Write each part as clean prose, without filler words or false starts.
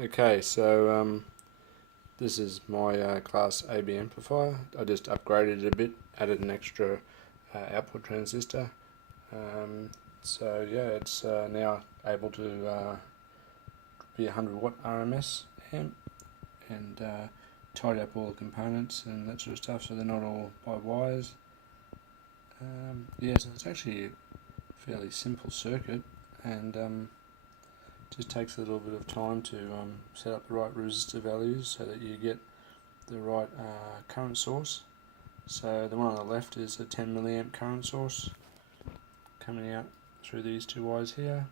Okay, so this is my class AB amplifier. I just upgraded it a bit, added an extra output transistor. So yeah, it's now able to be 100 watt RMS amp, and tidy up all the components and that sort of stuff, so they're not all by wires. Yeah, so it's actually a fairly simple circuit, and just takes a little bit of time to set up the right resistor values so that you get the right current source. So the one on the left is a 10 milliamp current source coming out through these two wires here.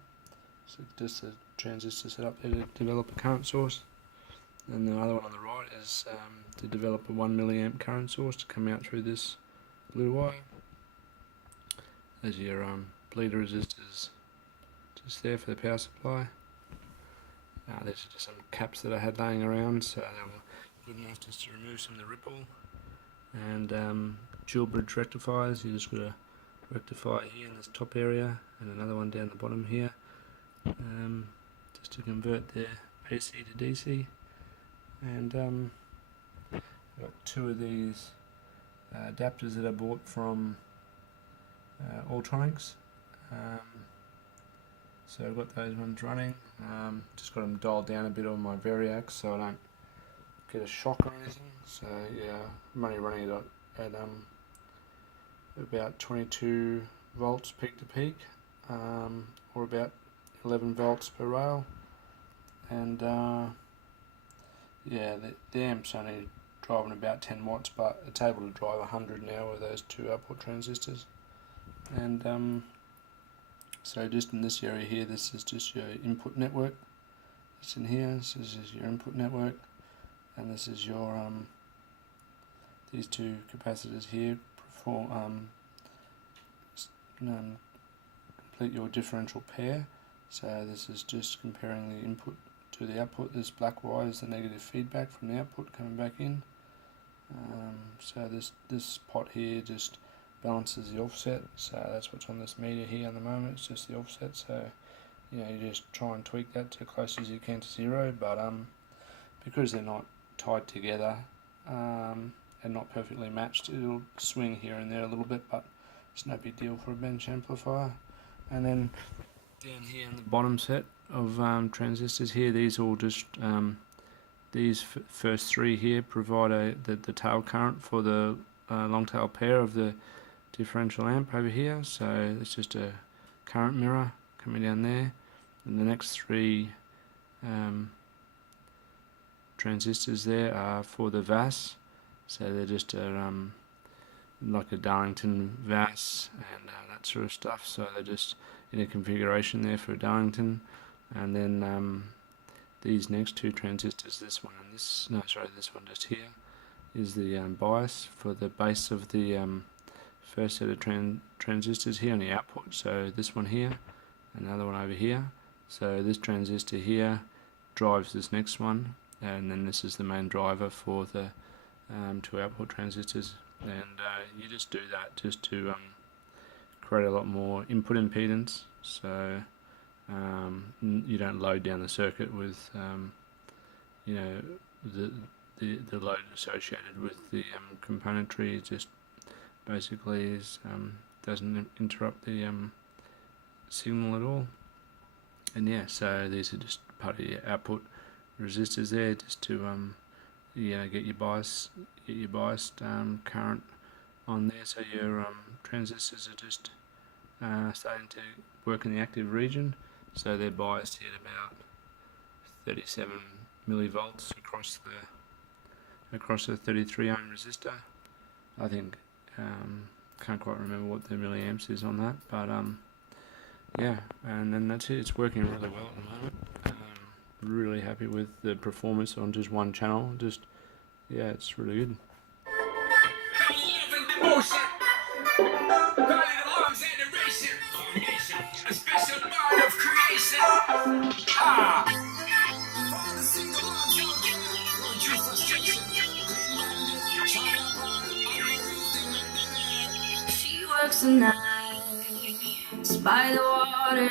So just a transistor set up there to develop a current source. And the other one on the right is to develop a 1 milliamp current source to come out through this blue wire. There's your bleeder resistors just there for the power supply. There's just some caps that I had laying around, so they were good enough just to remove some of the ripple. And dual bridge rectifiers, you just got a rectifier here in this top area and another one down the bottom here, just to convert their AC to DC. And I've got two of these adapters that I bought from Alltronics. So I've got those ones running. Just got them dialed down a bit on my Variac so I don't get a shock or anything. So yeah, I'm only running it at about 22 volts peak to peak, or about 11 volts per rail. And yeah, the amp's only driving about 10 watts, but it's able to drive 100 now with those two output transistors. And so just in this area here, this is just your input network. It's in here. This is your input network, and this is your these two capacitors here complete your differential pair. So this is just comparing the input to the output. This black wire is the negative feedback from the output coming back in. So this pot here just balances the offset, so that's what's on this meter here at the moment. It's just the offset, so you just try and tweak that to close as you can to zero, but because they're not tied together and not perfectly matched, it'll swing here and there a little bit, but it's no big deal for a bench amplifier. And then down here in the bottom set of transistors here, these all just these first three here provide the tail current for the long tail pair of the differential amp over here. So it's just a current mirror coming down there, and the next three transistors there are for the VAS. So they're just like a Darlington VAS and that sort of stuff. So they're just in a configuration there for a Darlington. And then these next two transistors, this one and this one just here, is the bias for the base of the first set of transistors here on the output. So this one here, another one over here. So this transistor here drives this next one, and then this is the main driver for the two output transistors. And you just do that just to create a lot more input impedance, so you don't load down the circuit with the load associated with the componentry. It just basically doesn't interrupt the signal at all. And yeah, so these are just part of your output resistors there, just to get your biased current on there. So your transistors are just starting to work in the active region. So they're biased at about 37 millivolts across the 33 ohm resistor. I think can't quite remember what the milliamps is on that, but yeah, and then that's it. It's working really well at the moment. Really happy with the performance on just one channel. Just yeah, it's really good. She works the night by the water.